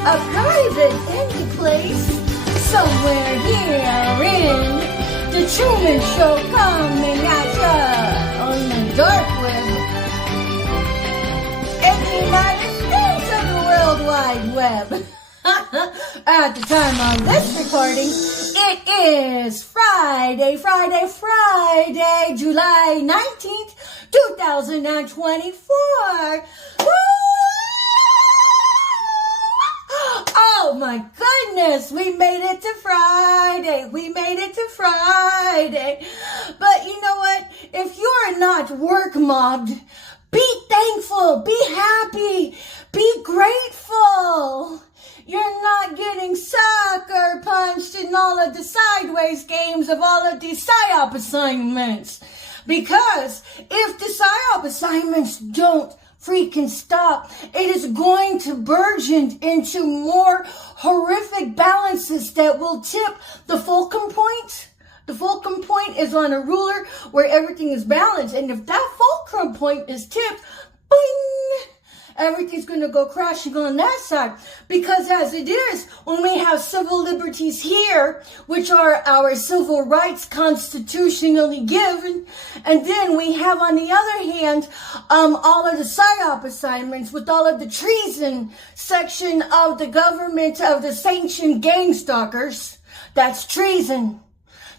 a private indie place somewhere here in the Truman Show, coming at ya on the dark web in the United States of the World Wide Web. At the time of this recording, it is Friday, July 19th, 2024. Woo! Oh my goodness, we made it to Friday. But you know what? If you're not work mobbed, be thankful, be happy, be grateful. You're not getting sucker punched in all of the sideways games of all of these PSYOP assignments. Because if the PSYOP assignments don't freaking stop, it is going to burgeon into more horrific balances that will tip the fulcrum point. The fulcrum point is on a ruler where everything is balanced. And if that fulcrum point is tipped, boing, everything's going to go crashing on that side. Because as it is, when we have civil liberties here, which are our civil rights constitutionally given, and then we have on the other hand, all of the PSYOP assignments with all of the treason section of the government of the sanctioned gang stalkers. That's treason.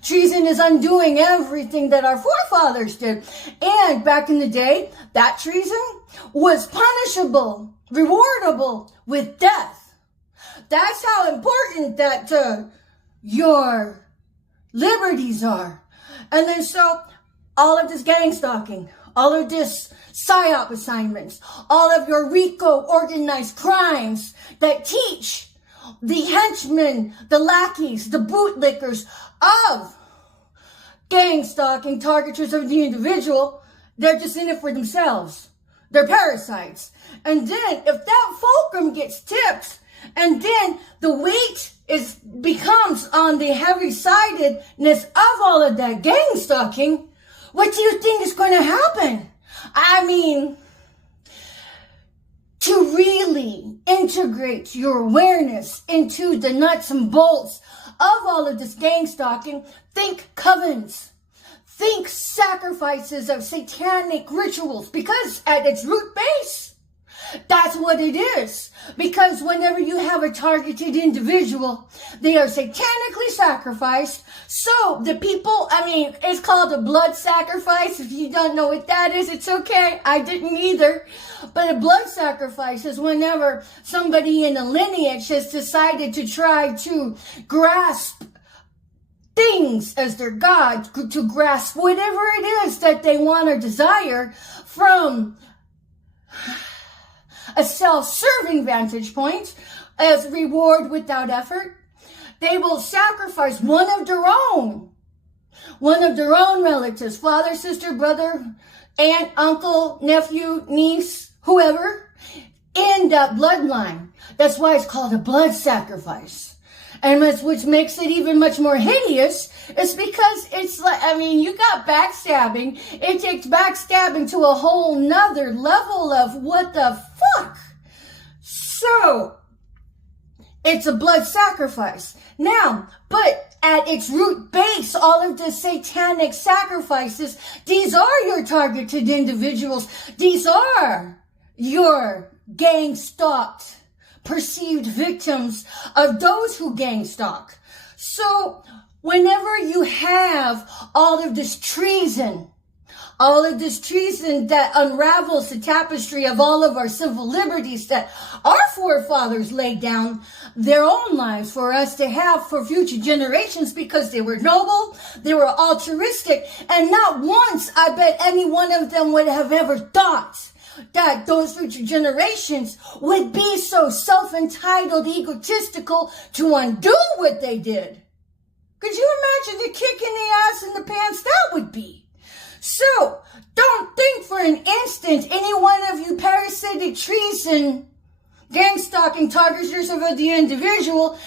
Treason is undoing everything that our forefathers did. And back in the day, that treason was punishable, rewardable with death. That's how important that your liberties are. And then so all of this gang stalking, all of this PSYOP assignments, all of your RICO organized crimes that teach the henchmen, the lackeys, the bootlickers of gang stalking, targeters of the individual, they're just in it for themselves. They're parasites. And then if that fulcrum gets tipped, and then the weight becomes on the heavy-sidedness of all of that gang stalking, what do you think is going to happen? I mean, to really integrate your awareness into the nuts and bolts of all of this gang stalking, think covens. Think sacrifices of satanic rituals, because at its root base, that's what it is. Because whenever you have a targeted individual, they are satanically sacrificed. So the people, it's called a blood sacrifice. If you don't know what that is, it's okay. I didn't either. But a blood sacrifice is whenever somebody in a lineage has decided to try to grasp things as their God, to grasp whatever it is that they want or desire from a self-serving vantage point as reward without effort. They will sacrifice one of their own relatives, father, sister, brother, aunt, uncle, nephew, niece, whoever, in that bloodline. That's why it's called a blood sacrifice. And which makes it even much more hideous is because it's like, you got backstabbing. It takes backstabbing to a whole nother level of what the fuck. So, it's a blood sacrifice. Now, but at its root base, all of the satanic sacrifices, these are your targeted individuals. These are your gang stalked perceived victims of those who gang stalk. So whenever you have all of this treason that unravels the tapestry of all of our civil liberties that our forefathers laid down their own lives for us to have for future generations, because they were noble, they were altruistic, and not once, I bet any one of them would have ever thought that those future generations would be so self-entitled, egotistical to undo what they did. Could you imagine the kick in the ass and the pants that would be? So, don't think for an instant, any one of you parasitic treason, gang stalking targeters of the individual,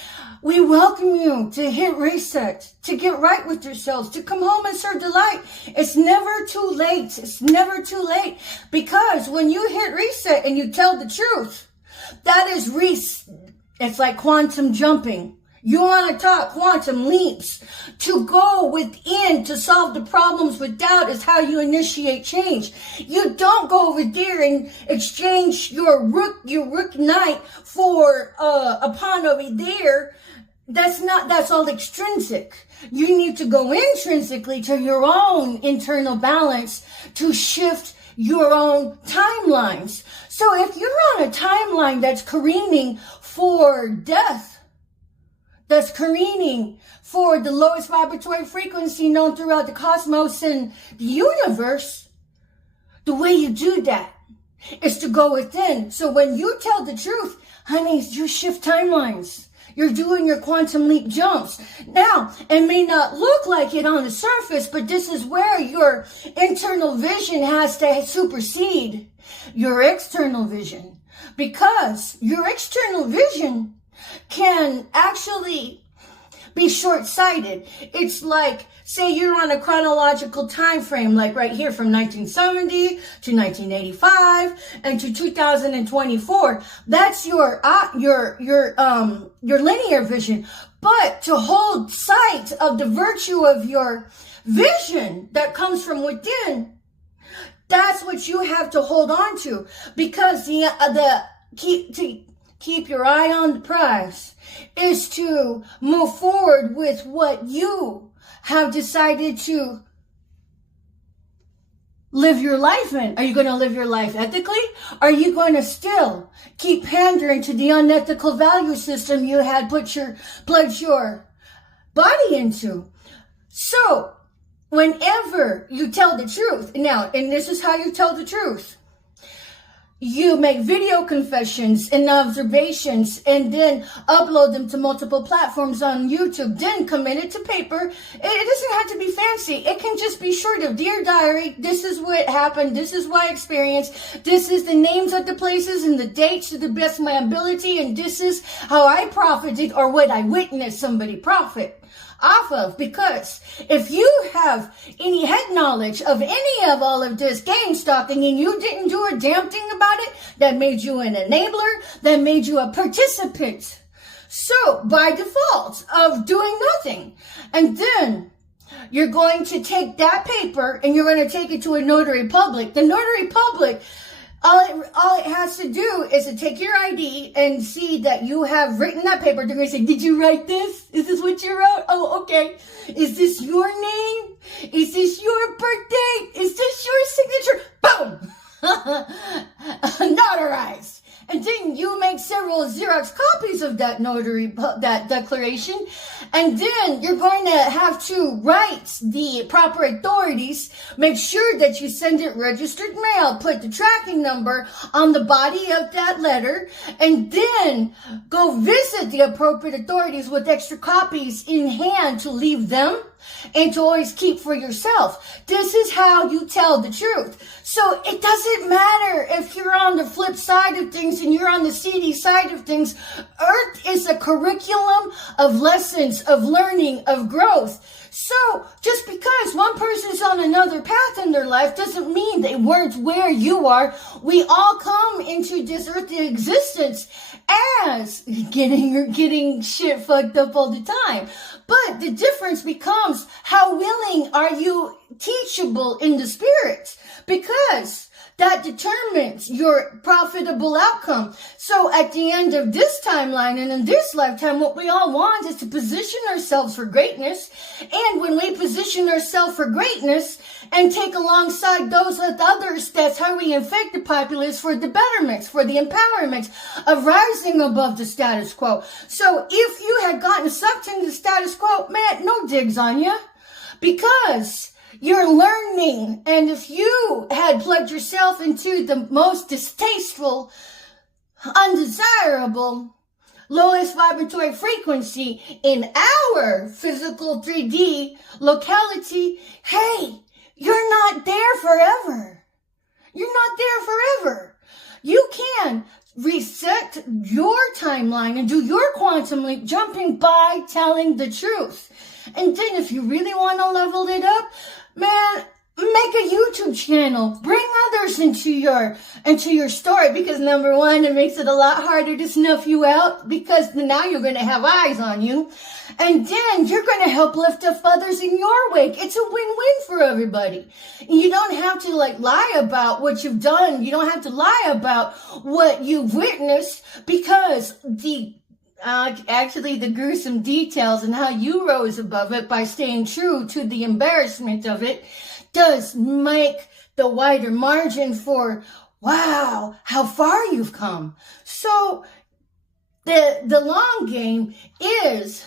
we welcome you to hit reset, to get right with yourselves, to come home and serve the light. It's never too late. It's never too late. Because when you hit reset and you tell the truth, that is It's like quantum jumping. You want to talk quantum leaps. To go within to solve the problems with doubt is how you initiate change. You don't go over there and exchange your rook knight for a pawn over there. That's all extrinsic. You need to go intrinsically to your own internal balance to shift your own timelines. So if you're on a timeline that's careening for death, that's careening for the lowest vibratory frequency known throughout the cosmos and the universe, the way you do that is to go within. So when you tell the truth, honey, you shift timelines. You're doing your quantum leap jumps. Now, it may not look like it on the surface, but this is where your internal vision has to supersede your external vision. Because your external vision can actually be short-sighted. It's like, say you're on a chronological time frame, like right here from 1970 to 1985 and to 2024. That's your linear vision. But to hold sight of the virtue of your vision that comes from within, that's what you have to hold on to, because keep your eye on the prize is to move forward with what you have decided to live your life in. Are you going to live your life ethically? Are you going to still keep pandering to the unethical value system you had pledged your body into? So whenever you tell the truth, now, and this is how you tell the truth, you make video confessions and observations and then upload them to multiple platforms on YouTube, then commit it to paper. It doesn't have to be fancy. It can just be short of, dear diary, this is what happened, this is what I experienced, this is the names of the places and the dates to the best of my ability, and this is how I profited or what I witnessed somebody profit off of. Because if you have any head knowledge of any of all of this game stalking and you didn't do a damn thing about it, that made you an enabler, that made you a participant. So by default of doing nothing, and then you're going to take that paper and you're going to take it to a notary public. The notary public, all it has to do is to take your ID and see that you have written that paper. They're going to say, did you write this? Is this what you wrote? Oh, okay. Is this your name? Is this your birth date? Is this your signature? Boom! Notarized. And then you make several Xerox copies of that that declaration. And then you're going to have to write the proper authorities, make sure that you send it registered mail, put the tracking number on the body of that letter, and then go visit the appropriate authorities with extra copies in hand to leave them and to always keep for yourself. This is how you tell the truth. So it doesn't matter if you're on the flip side of things and you're on the CD side of things. Earth is a curriculum of lessons, of learning, of growth. So just because one person's on another path in their life doesn't mean they weren't where you are. We all come into this earthly existence as getting shit fucked up all the time. But the difference becomes, how willing are you teachable in the spirit? Because that determines your profitable outcome. So at the end of this timeline and in this lifetime, what we all want is to position ourselves for greatness. And when we position ourselves for greatness and take alongside those with others, that's how we infect the populace for the betterments, for the empowerment of rising above the status quo. So if you had gotten sucked into the status quo, man, no digs on you. Because you're learning, and if you had plugged yourself into the most distasteful, undesirable, lowest vibratory frequency in our physical 3D locality, hey, you're not there forever. You're not there forever. You can reset your timeline and do your quantum leap jumping by telling the truth. And then if you really want to level it up, man, Make a YouTube channel. Bring others into your story, because number one, it makes it a lot harder to snuff you out, because now you're going to have eyes on you. And then you're going to help lift up others in your wake. It's a win-win for everybody. You don't have to lie about what you've done. You don't have to lie about what you've witnessed, because actually the gruesome details and how you rose above it by staying true to the embarrassment of it does make the wider margin for, wow, how far you've come. So the long game is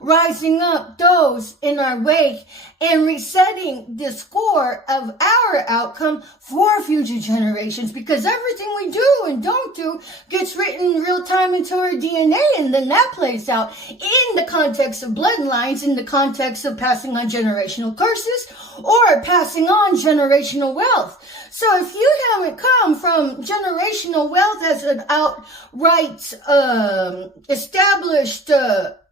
rising up those in our wake and resetting the score of our outcome for future generations, because everything we do and don't do gets written real time into our DNA, and then that plays out in the context of bloodlines, in the context of passing on generational curses or passing on generational wealth. So if you haven't come from generational wealth as an outright established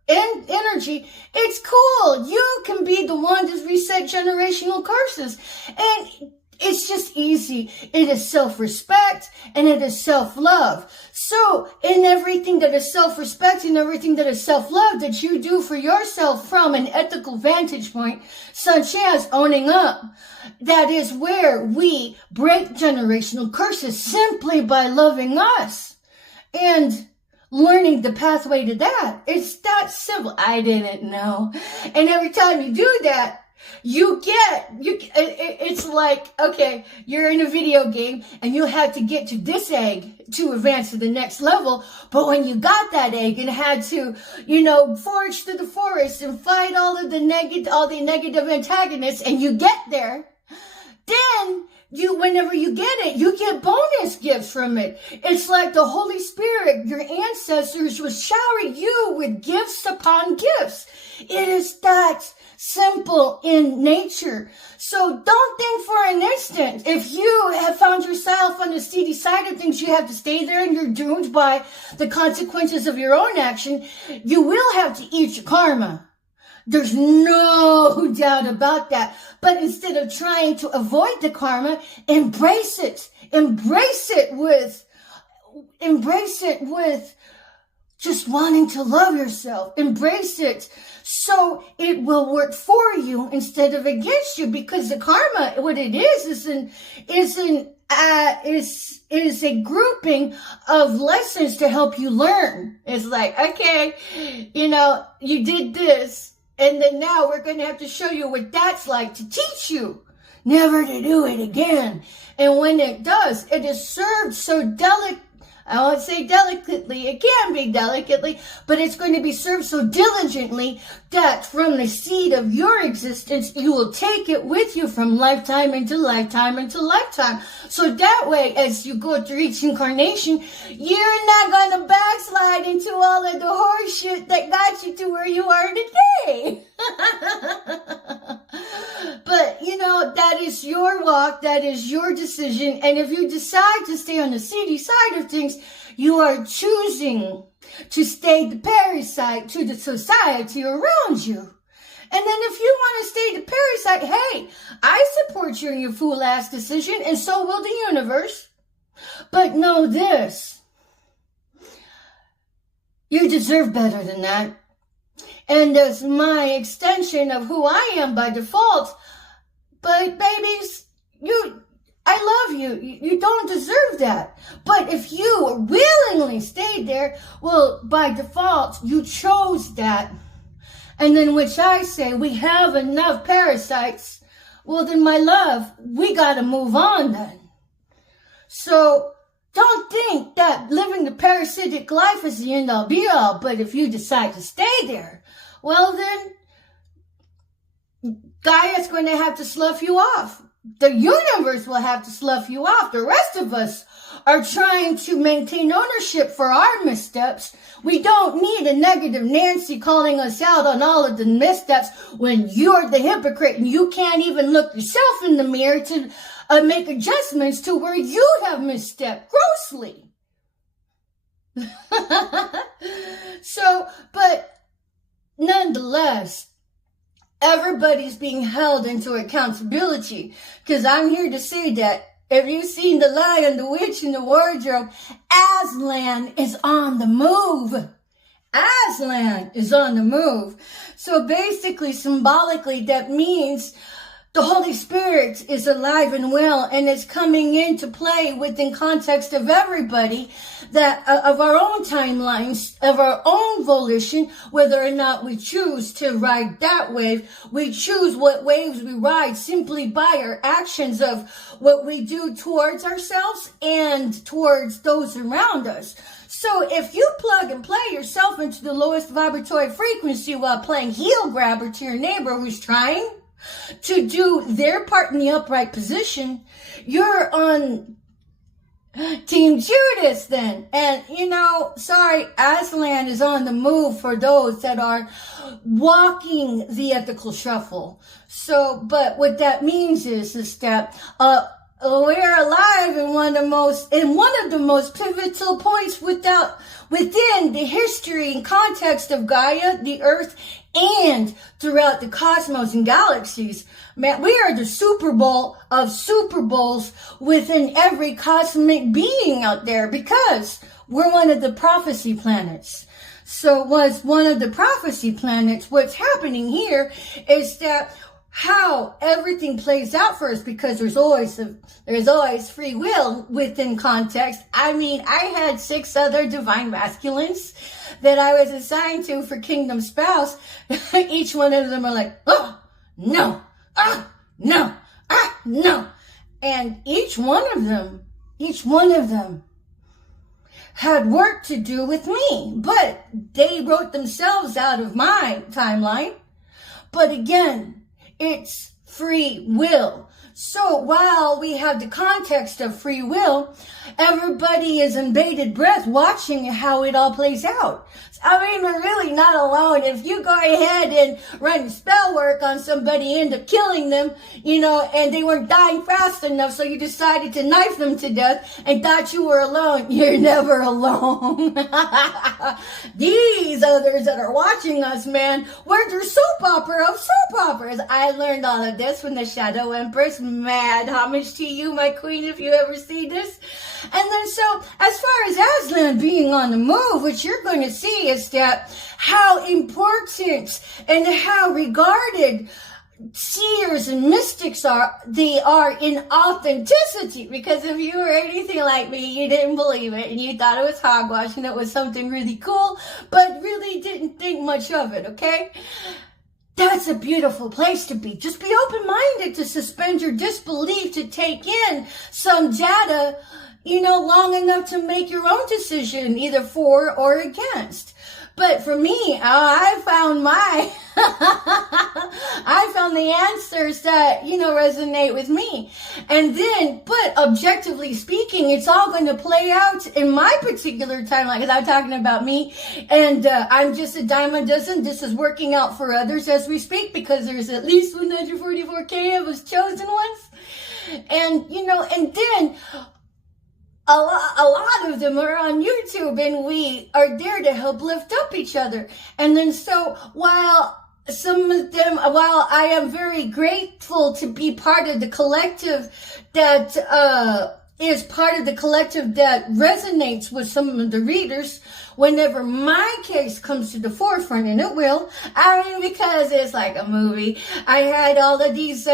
energy, it's cool. You can be the one to reset generational curses. And it's just easy. It is self-respect and it is self-love. So in everything that is self-respect and everything that is self-love that you do for yourself from an ethical vantage point, such as owning up, that is where we break generational curses, simply by loving us and learning the pathway to that. It's that simple. I didn't know. And every time you do that, it's like, okay, you're in a video game and you have to get to this egg to advance to the next level. But when you got that egg and had to, forage through the forest and fight all the negative antagonists, and you get there, then whenever you get it, you get bonus gifts from it. It's like the Holy Spirit, your ancestors, will shower you with gifts upon gifts. It is that simple in nature. So don't think for an instant, if you have found yourself on the seedy side of things, you have to stay there and you're doomed by the consequences of your own action. You will have to eat your karma. There's no doubt about that. But instead of trying to avoid the karma, embrace it. Embrace it with just wanting to love yourself. Embrace it so it will work for you instead of against you. Because the karma, what it is a grouping of lessons to help you learn. It's like, okay, you did this. And then now we're going to have to show you what that's like to teach you never to do it again. And when it does, it is served so I won't say delicately, it can be delicately, but it's going to be served so diligently that from the seed of your existence, you will take it with you from lifetime into lifetime into lifetime. So that way, as you go through each incarnation, you're not going to backslide into all of the horse shit that got you to where you are today. But, that is your walk, that is your decision. And if you decide to stay on the seedy side of things, you are choosing to stay the parasite to the society around you. And then if you want to stay the parasite, hey, I support you in your fool-ass decision, and so will the universe. But know this, you deserve better than that. And as my extension of who I am by default, but babies, I love you. You don't deserve that. But if you willingly stayed there, well, by default, you chose that. And then which I say, we have enough parasites. Well, then, my love, we got to move on then. So don't think that living the parasitic life is the end all be all. But if you decide to stay there, well, then Gaia's going to have to slough you off. The universe will have to slough you off. The rest of us are trying to maintain ownership for our missteps. We don't need a negative Nancy calling us out on all of the missteps when you're the hypocrite and you can't even look yourself in the mirror to make adjustments to where you have misstepped grossly. So, but nonetheless, everybody's being held into accountability. Because I'm here to say that if you've seen The Lion, the Witch, and the Wardrobe, Aslan is on the move. Aslan is on the move. So basically, symbolically, that means the Holy Spirit is alive and well, and it's coming into play within context of everybody, that of our own timelines, of our own volition, whether or not we choose to ride that wave. We choose what waves we ride simply by our actions of what we do towards ourselves and towards those around us. So if you plug and play yourself into the lowest vibratory frequency while playing heel grabber to your neighbor who's trying to do their part in the upright position, you're on Team Judas then. And, sorry, Aslan is on the move for those that are walking the ethical shuffle. So, but what that means is that, we're alive in one of the most pivotal points within the history and context of Gaia, the Earth, and throughout the cosmos and galaxies. Man, we are the Super Bowl of Super Bowls within every cosmic being out there, because we're one of the prophecy planets. So was one of the prophecy planets, what's happening here is that how everything plays out for us, because there's always free will within context. I mean, I had 6 other divine masculines that I was assigned to for Kingdom Spouse. Each one of them are like, oh, no, no, no. And each one of them had work to do with me, but they wrote themselves out of my timeline. But again, it's free will. So while we have the context of free will, everybody is in bated breath watching how it all plays out. I mean, we're really not alone. If you go ahead and run spell work on somebody, end up killing them, and they weren't dying fast enough, so you decided to knife them to death and thought you were alone, you're never alone. These others that are watching us, man, we're the soap opera of soap operas. I learned all of this from the Shadow Empress. Mad homage to you, my queen, if you ever see this. And then so, as far as Aslan being on the move, what you're going to see is that how important and how regarded seers and mystics they are in authenticity. Because if you were anything like me, you didn't believe it and you thought it was hogwash and it was something really cool, but really didn't think much of it, okay? That's a beautiful place to be. Just be open-minded to suspend your disbelief, to take in some data, long enough to make your own decision, either for or against. But for me, I found I found the answers that, resonate with me. And then, but objectively speaking, it's all going to play out in my particular timeline, because I'm talking about me. And I'm just a dime a dozen. This is working out for others as we speak, because there's at least 144K of us chosen ones. And, and then a lot of them are on YouTube, and we are there to help lift up each other. And then so while I am very grateful to be part of the collective that is part of the collective that resonates with some of the readers, whenever my case comes to the forefront, and it will, because it's like a movie, I had all of these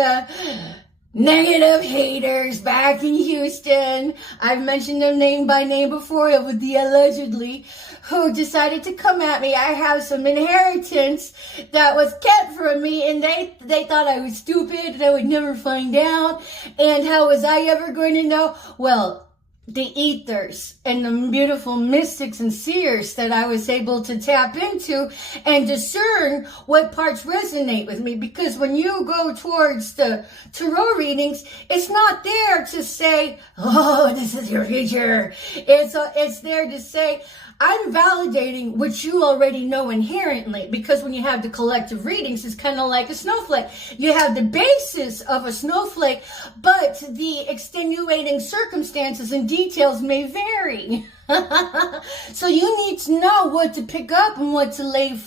negative haters back in Houston. I've mentioned them name by name before with the allegedly, who decided to come at me. I have some inheritance that was kept from me, and they thought I was stupid and I would never find out. And how was I ever going to know? Well, the ethers and the beautiful mystics and seers that I was able to tap into and discern what parts resonate with me. Because when you go towards the tarot readings, it's not there to say, oh, this is your future. It's there to say, I'm validating what you already know inherently, because when you have the collective readings, it's kind of like a snowflake. You have the basis of a snowflake, but the extenuating circumstances and details may vary. So you need to know what to pick up and what to lay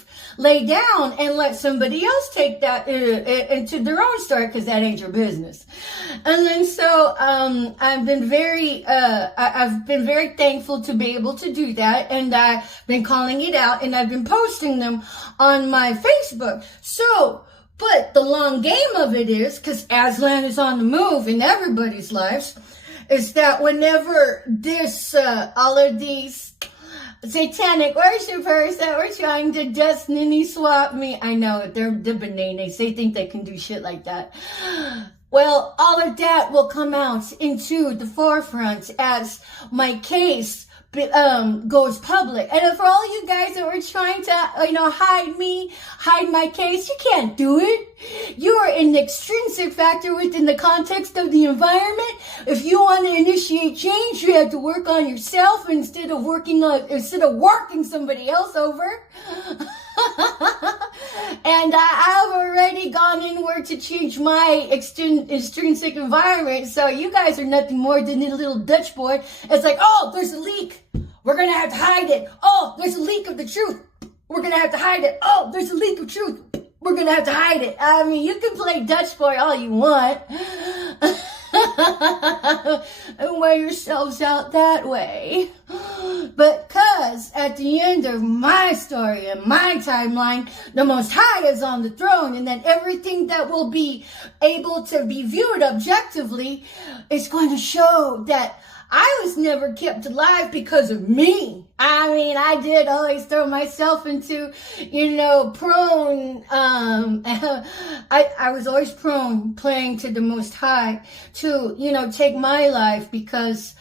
down, and let somebody else take that into their own story, because that ain't your business. And then so I've been very thankful to be able to do that, and I've been calling it out, and I've been posting them on my Facebook. So, but the long game of it is, because Aslan is on the move in everybody's lives, is that whenever all of these satanic worshipers that were trying to destiny swap me, I know, they're bananas, they think they can do shit like that. Well, all of that will come out into the forefront as my case goes public. And for all you guys that were trying to, hide my case, you can't do it. You are an extrinsic factor within the context of the environment. If you want to initiate change, you have to work on yourself instead of working somebody else over. And I've already gone inward to change my extrinsic environment. So you guys are nothing more than a little Dutch boy. It's like, oh, there's a leak. We're going to have to hide it. Oh, there's a leak of the truth. We're going to have to hide it. Oh, there's a leak of truth. We're going to have to hide it. I mean, you can play Dutch boy all you want. And wear yourselves out that way. But cause at the end of my story and my timeline, the Most High is on the throne, and then everything that will be able to be viewed objectively is going to show that I was never kept alive because of me. I mean, I did always throw myself into, prone. I was always prone, praying to the Most High to, take my life, because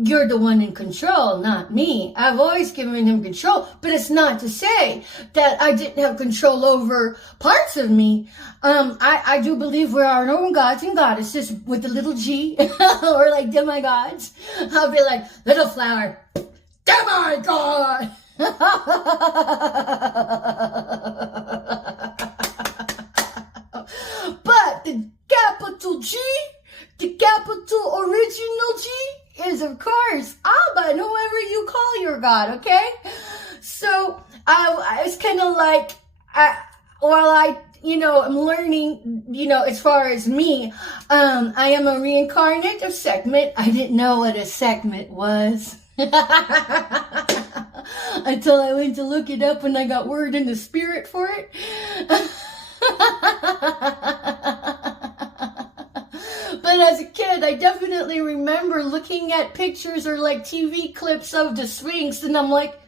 you're the one in control, not me. I've always given him control, but it's not to say that I didn't have control over parts of me. I do believe we're our own gods and goddesses with a little G, or like demigods. I'll be like, little flower, demigod. But the capital G, the capital original G, is of course Abba, and whoever you call your God, okay? So I was kind of like, while I'm learning, as far as me, I am a reincarnate of segment. I didn't know what a segment was. Until I went to look it up, and I got word in the spirit for it. But as a kid, I definitely remember looking at pictures or like TV clips of the Sphinx, and I'm like,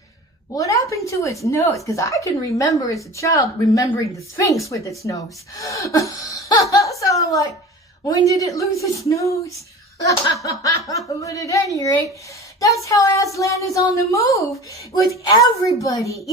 what happened to its nose? Because I can remember as a child remembering the Sphinx with its nose. So I'm like, when did it lose its nose? But at any rate, that's how Aslan is on the move with everybody.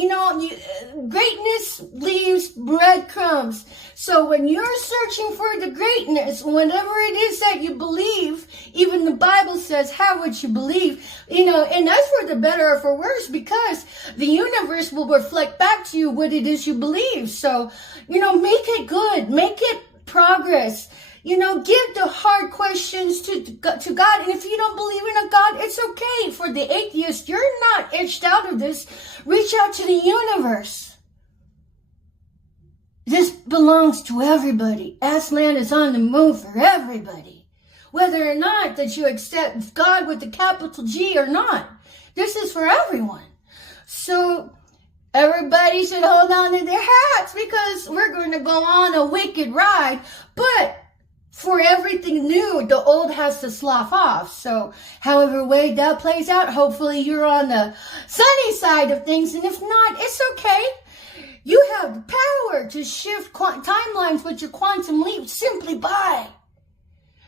Greatness leaves breadcrumbs. So when you're searching for the greatness, whatever it is that you believe, even the Bible says, how would you believe? And that's for the better or for worse, because the universe will reflect back to you what it is you believe. So, make it good, make it progress. Give the hard questions to God. And if you don't believe in a God, it's okay. For the atheist, you're not etched out of this. Reach out to the universe. This belongs to everybody. Aslan is on the move for everybody. Whether or not that you accept God with the capital G or not. This is for everyone. So everybody should hold on to their hats, because we're going to go on a wicked ride. But for everything new, the old has to slough off. So however way that plays out, hopefully you're on the sunny side of things. And if not, it's okay. You have the power to shift timelines with your quantum leap simply by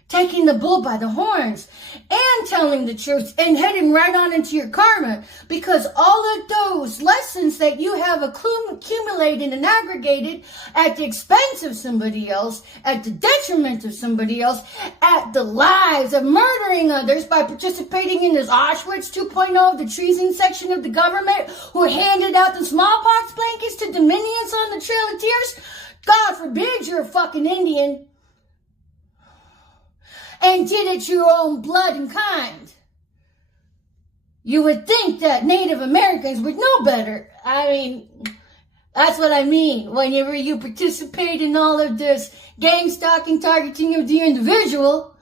taking the bull by the horns and telling the truth and heading right on into your karma, because all of those lessons that you have accumulated and aggregated at the expense of somebody else, at the detriment of somebody else, at the lives of murdering others by participating in this Auschwitz 2.0, the treason section of the government, who handed out the smallpox blankets to Dominions on the Trail of Tears. God forbid you're a fucking Indian and did it your own blood and kind. You would think that Native Americans would know better. I mean, that's what I mean. Whenever you participate in all of this gang stalking, targeting of the individual,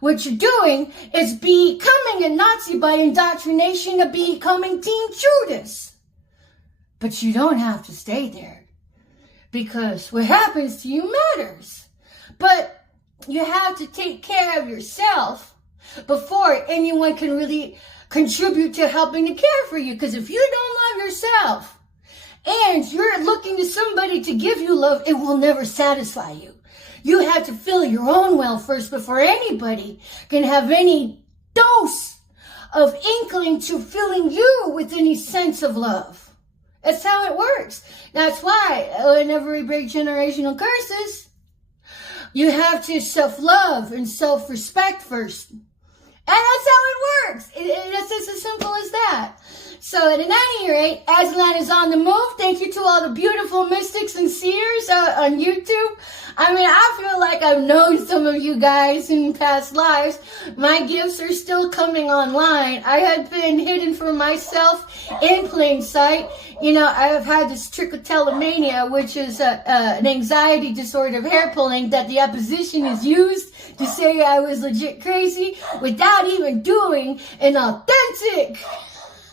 what you're doing is becoming a Nazi by indoctrination of becoming Team Judas. But you don't have to stay there, because what happens to you matters. But you have to take care of yourself before anyone can really contribute to helping to care for you. Because if you don't love yourself and you're looking to somebody to give you love, it will never satisfy you. You have to fill your own well first before anybody can have any dose of inkling to filling you with any sense of love. That's how it works. That's why whenever we break generational curses, you have to self-love and self-respect first. And that's how it works. It's just as simple as that. So at any rate, Aslan is on the move. Thank you to all the beautiful mystics and seers on YouTube. I mean, I feel like I've known some of you guys in past lives. My gifts are still coming online. I had been hidden from myself in plain sight. You know, I have had this trichotillomania, which is an anxiety disorder of hair pulling that the opposition has used to say I was legit crazy without even doing an authentic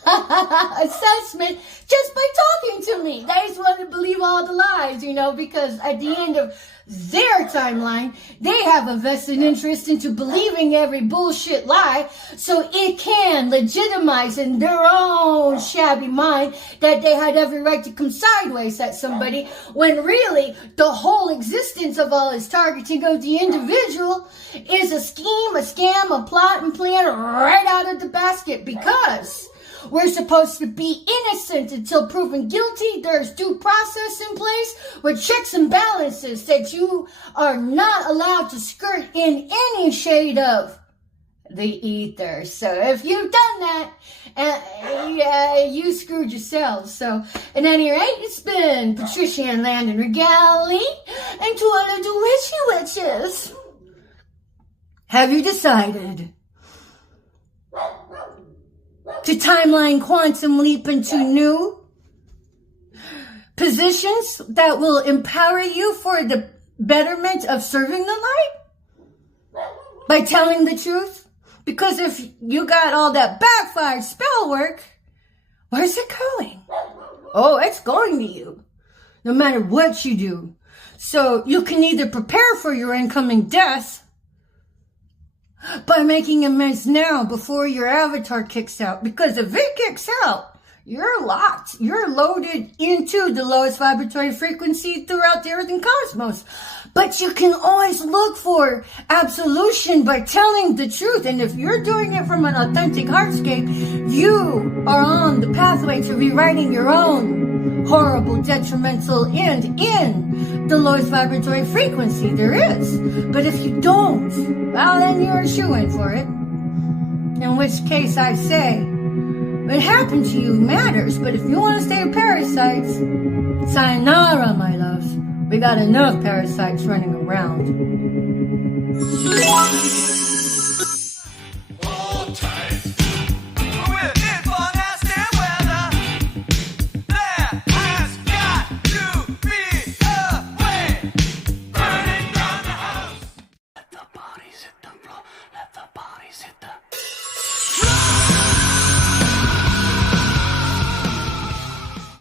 assessment just by talking to me. They just want to believe all the lies, you know, because at the end of their timeline, they have a vested interest into believing every bullshit lie, so it can legitimize in their own shabby mind that they had every right to come sideways at somebody, when really the whole existence of all this targeting of the individual is a scheme, a scam, a plot and plan right out of the basket. Because we're supposed to be innocent until proven guilty. There's due process in place with checks and balances that you are not allowed to skirt in any shade of the ether. So if you've done that, you screwed yourself. So at any rate, it's been Patricia and Landon Regali, and to all of the witches, have you decided to timeline quantum leap into new positions that will empower you for the betterment of serving the light by telling the truth? Because if you got all that backfired spell work, where's it going? Oh, it's going to you, no matter what you do. So you can either prepare for your incoming death by making amends now before your avatar kicks out. Because if it kicks out, you're locked. You're loaded into the lowest vibratory frequency throughout the earth and cosmos. But you can always look for absolution by telling the truth. And if you're doing it from an authentic heartscape, you are on the pathway to rewriting your own horrible, detrimental end in the lowest vibratory frequency there is. But if you don't, well, then you're a shoo-in for it. In which case I say, what happened to you matters, but if you want to stay a parasite, sayonara, my loves. We got enough parasites running around.